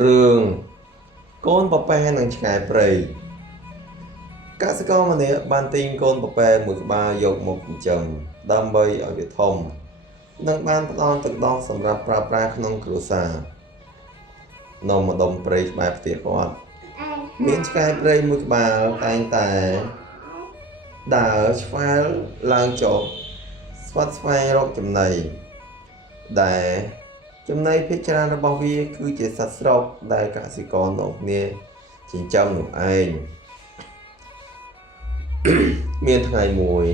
រឿងកូនប៉ប៉ែនិងឆ្កែព្រៃកសិករម្នាក់បានទិញកូនប៉ប៉ែមួយក្បាលយកមកចិញ្ចឹមដើម្បីឲ្យវាធំនិងបានផ្ដល់ទឹកដោះសម្រាប់ប្រើប្រាស់ក្នុងគ្រួសារនៅម្ដុំព្រៃក្បែរផ្ទះគាត់មានឆ្កែព្រៃមួយក្បាលតែងតែដើរឆ្វែលឡើងចុះស្វាត់ស្វែងរកចំណីដែលចំណីភាគច្រើនរបស់វាគឺជាសត្វស្រុកដែលកសិករនាំគ្នាចិញ្ចឹមនោះឯងមានថ្ងៃមួយ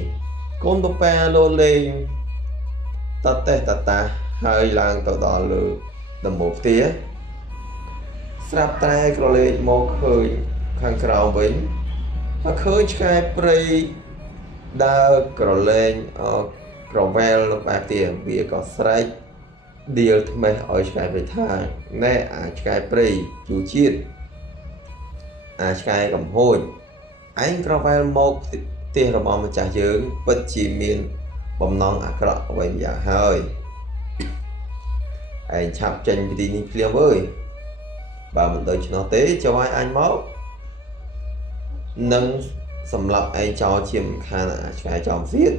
កូនប៉ប៉ែលោលេងតតេះតតាហើយឡើងទៅដល់លើដំបូលផ្ទះស្រាប់តែក្រឡេកមកឃើញខាងក្រោមវិញហើយឃើញឆ្កែព្រៃដើរក្រឡេកក្រវែលនៅបែបផ្ទះវាក៏ស្រែកដៀលថ្មេះឲ្យឆ្កែព្រៃថាណែអាឆ្កែព្រៃជូជាតិអាឆ្កែកំហួចឯងក្រវែលមកផ្ទះរបស់ម្ចាស់យើងពិតជាមានបំណងអាក្រក់អ្វីម្យ៉ាងហើយឯងឆាប់ចេញពីទីនេះភ្លាមអើយបើមិនដូច្នោះទេចុះឲ្យអញមកនឹងសម្លាប់ឯងចោលជាមិនខានអាឆ្កែចំសៀត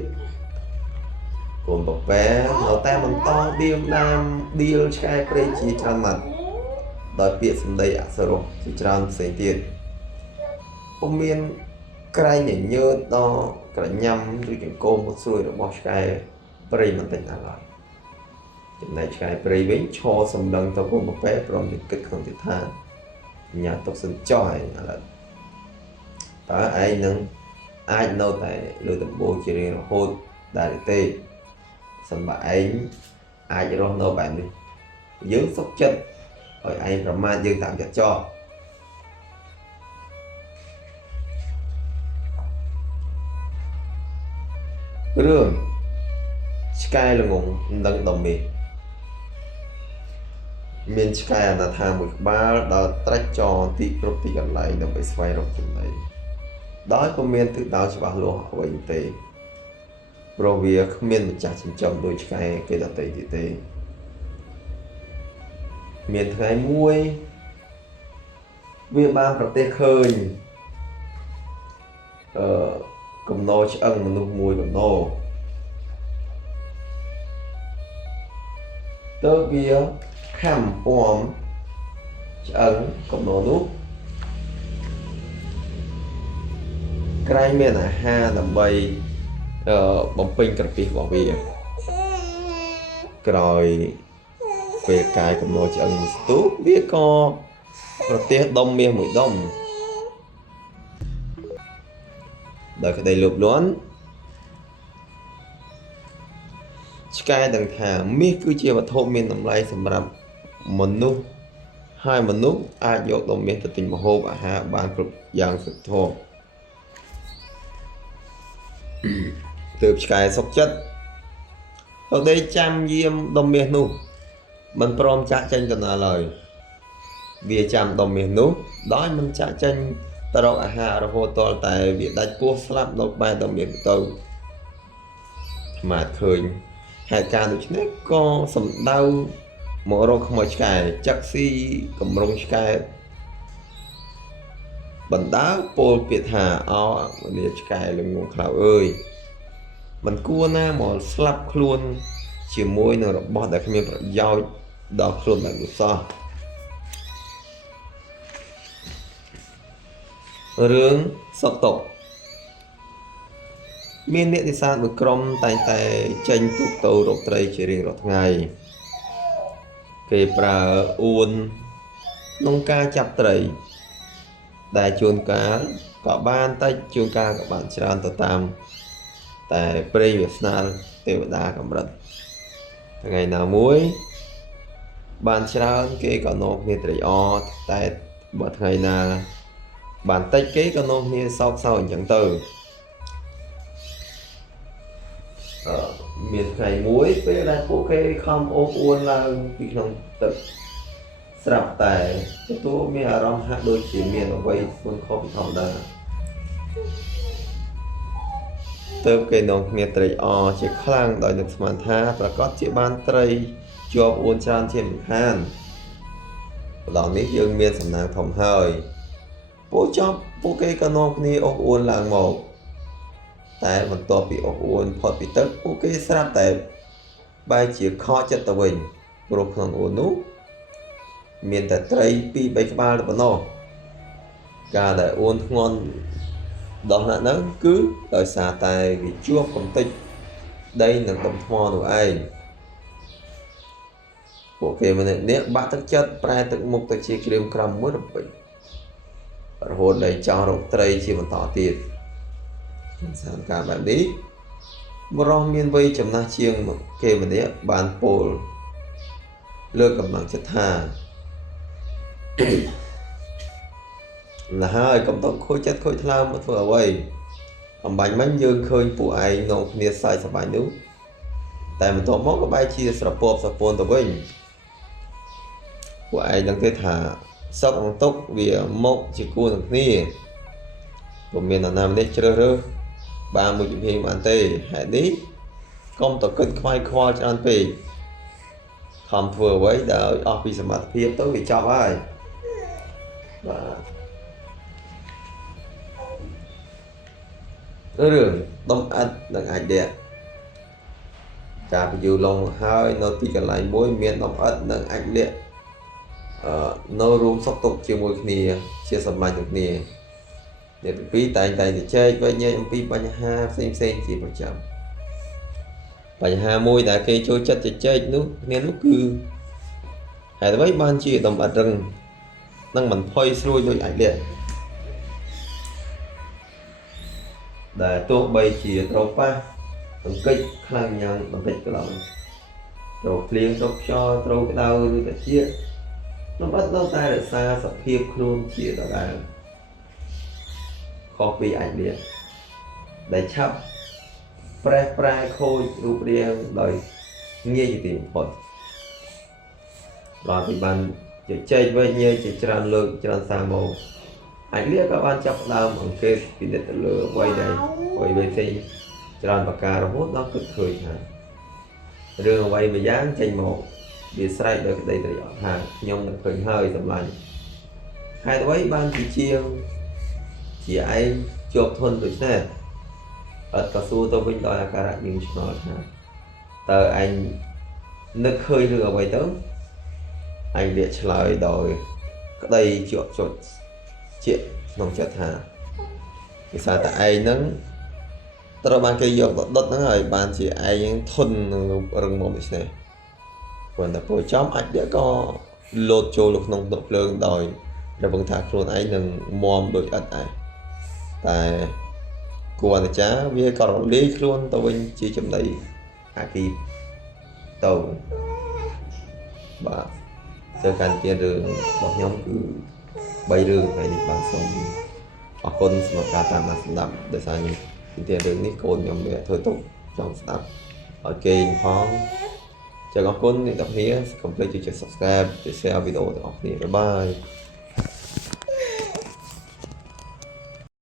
កូនប៉ប៉ែនៅតែបន្តដៀមដាមដៀលឆ្កែព្រៃជាច្រើនម៉ាត់ដោយពាក្យសម្ដីអសរោះជាច្រើនផ្សេងទៀតពុំមានក្រែងញញើតដល់ក្រញ៉ាំឬចង្កូមមុតស្រួយរបស់ឆ្កែព្រៃមិនតិចណាស់ឡើយចំណែកឆ្កែព្រៃវិញឈរសម្លឹងទៅកូនប៉ប៉ែព្រមទាំងគិតក្នុងចិត្តថាញ៉ាំទុកសិនចោះឯងឥឡូវតើឯងនឹងអាចនៅតែលើដំបូលជារៀងរហូតដែរទេសម្រាប់ឯងអាចរស់នៅបែបនេះយើងសុខចិត្តឲ្យឯងប្រមាថយើងតាមចិត្តចោលរឿងឆ្កែល្ងងនិងដុំមេឃមានឆ្កែអនាថាមួយក្បាលដើរត្រាច់ចរទីគ្រប់ទីកន្លែងដើម្បីស្វែងរកចំណីដោយពុំមានទិសដៅច្បាស់លាស់អ្វីទេព្រោះវាគ្មានម្ចាស់ចិញ្ចឹមដូចឆ្កែគេដទៃទៀតទេមានថ្ងៃមួយវាបានប្រទះឃើញកំណោឆ្អឹងមនុស្សមួយកំណោទៅវាខំពំឆ្អឹងកំណោនោះក្រែងមានអាហារដើម្បីបំពេញក្រពះរបស់វាក្រោយពេលកាយកំណោឆ្អឹងស្ទុះវាក៏ប្រទះដុំមាសមួយដុំដោយក្តីលោភលន់ឆ្កែដឹងថាមាសគឺជាវត្ថុមានតម្លៃសម្រាប់មនុស្សហើយមនុស្សអាចយកដុំមាសទៅទិញម្ហូបអាហារបានគ្រប់យ៉ាងសន្ធោសទើបឆ្កែសុខចិត្តទៅដេកចាំយាមដុំមាសនោះមិនព្រមចាក់ចេញទៅណាឡើយវាចាំដុំមាសនោះដោយមិនចាក់ចេញទៅរកអាហាររហូតទាល់តែវាដាច់ពោះស្លាប់នៅក្បែរដុំមាសទៅថ្មឃើញហេតុការណ៍ដូចនេះក៏សម្ដៅមករកខ្មោចឆ្កែចាក់ស៊ីកម្រងឆ្កែបណ្ដាពោលពាក្យថាអោលាឆ្កែល្ងងខ្លៅអើយមិនគួរណាមកស្លាប់ខ្លួនជាមួយនឹងរបស់ដែលគ្មានប្រយោជន៍ដល់ខ្លួនបែបនោះសោះរឿងសុកតុកមានអ្នកនេសាទមួយក្រុមតែងតែចេញទូកទៅរកត្រីជារៀងរាល់ថ្ងៃគេប្រើអួនក្នុងការចាប់ត្រីដែលជួនកាលក៏បានតិចជួនកាលក៏បានច្រើនទៅតាមតែព្រៃវាសនាទេវតាកម្រិតថ្ងៃណាមួយបានច្រើនគេក៏នាំគ្នាត្រេកអរតែបើថ្ងៃណាបានតិចគេក៏នាំគ្នាសោកសៅអញ្ចឹងទៅមានថ្ងៃមួយពេលដែលពួកគេខំអូសអួនឡើងពីក្នុងទឹកស្រាប់តែទទួលមានអារម្មណ៍ហាក់ដូចជាមានអ្វីស្មុនខុសពីធម្មតាទើបគេនាំគ្នាត្រេកអរជាខ្លាំងដោយនឹកស្មានថាប្រកាសជាបានត្រីជាប់អួនច្រើនជាមិនខាន ដល់នេះយើងមានសំណាងធំហើយពួកចប់ពួកគេក៏នាំគ្នាអបអួនឡើងមកតែបន្ទាប់ពីអបអួនផុតពីទឹកពួកគេស្រាប់តែបែរជាខកចិត្តទៅវិញព្រោះក្នុងអួននោះមានតែត្រី2-3ក្បាលតែប៉ុណ្ណោះការដែលអួនធ្ងន់ដោះណាស់ហ្នឹងគឺដោយសារតែវាជាប់កំទេចដីនឹងដុំថ្មនោះឯងពួកគេម្នាក់នេះបាក់ទឹកចិត្តប្រែទឹកមុខទៅជាក្រៀមក្រំមួយរំពេចរហូតដល់ចោលរកត្រីជាបន្តទៀតសារការបែបនេះបរិះមានវ័យចំណាស់ជាងគេម្នាក់បានពោលលើកកម្លាំងចិត្តថាណាស់ហើយកុំต้องខូចចិត្តខូចថ្លើមមកធ្វើអ្វីអំបញ្ញមិញយើងឃើញពួកឯងនាំគ្នាសើចសប្បាយនោះតែបន្ទាប់មកក៏បែរជាស្រពាប់ស្រពោនទៅវិញពួកឯងដឹងទេថាសុខនឹងទុកវាមកជាគូនឹងគ្នាពុំមាននរណាម្នាក់ជ្រើសរើសបានមួយជំហានបានទេហេតុនេះកុំតគិតខ្វាយខ្វល់ច្រើនពេកខំធ្វើអ្វីដែលអស់ពីសមត្ថភាពទៅវាចប់ហើយបាទរឿងដុំឥដ្ឋនឹងអាចដេកការពយូរឡងហើយនៅទីកន្លែងមួយមានដុំឥដ្ឋនឹងអាចលាក់នៅរួមសុខទុក្ខជាមួយគ្នាជាសម្លាញ់នឹងគ្នាអ្នកទាំងពីរតែងតែជែកវិញញែកអំពីបញ្ហាផ្សេងជាប្រចាំបញ្ហាមួយដែលគេចូលចិត្តជជែកនោះគ្នានោះគឺហេតុអ្វីបានជាដុំឥដ្ឋរឹងនឹងមិនផុយស្រួយដូចអាចលាក់ដែលទោះបីជាត្រូវប៉ះទង្គិចខ្លាំងយ៉ាងបន្តិចក៏ដោយត្រូវភ្លៀងត្រូវខ្យល់ត្រូវក្តៅឬត្រជាក់ដុំឥដ្ឋនៅតែរក្សាសភាពខ្លួនជាដដែលខុសពីអាចលាក់ដែលឆាប់ប្រេះប្រែខូចរូបរាងដោយងាយជាទីបំផុតដល់ពីបានជជែកវិញញែកជាច្រើនលើកច្រើនសារមកអាចលាក់ក៏បានចាប់ដើមអង្កេតពិនិត្យទៅលើអ្វីដែលផ្សេងច្រើនប្រការរហូតដល់គិតឃើញថារឿងអ្វីមួយយ៉ាងចេញមកវាស្រែកដោយក្តីត្រេកអរថាខ្ញុំនឹងឃើញហើយសម្លាញ់ហេតុអ្វីបានជាឯងជាប់ធន់ដូច្នេះអត់ក៏សួរទៅវិញដោយអាការៈយើងឆ្ងល់ថាតើឯងនឹកឃើញរឿងអ្វីទៅឯងលាក់ឆ្លើយដោយក្តីជាប់ជាក្នុងចិត្តថាភាសាតែឯងហ្នឹងត្រូវបានគេយកទៅដុតហ្នឹងហើយបានជាឯងធន់នឹងរឹងមាំដូច្នេះព្រោះតែពួកចំអាចវាក៏លោតចូលទៅក្នុងទឹកភ្លើងដោយរំពឹងថាខ្លួនឯងនឹងមាំដូចឥដ្ឋដែរតែគួរអនុចារវាក៏រលាយខ្លួនទៅវិញជាចំណីអាគីទៅបាទទៅកាន់ជារឿងរបស់ខ្ញុំគឺ3រឿងហើយនេះបាទសូមអរគុណសម្រាប់ការតាមដានស្ដាប់ដោយសារខ្ញុំទីរឿងនេះកូនខ្ញុំវាធ្វើទុកចង់ស្ដាប់ឲ្យគេផងចឹងអរគុណអ្នកទាំងគ្នាកុំភ្លេចជួយ subscribe ជួយ share វីដេអូទាំងអស់គ្នាបាយបាយ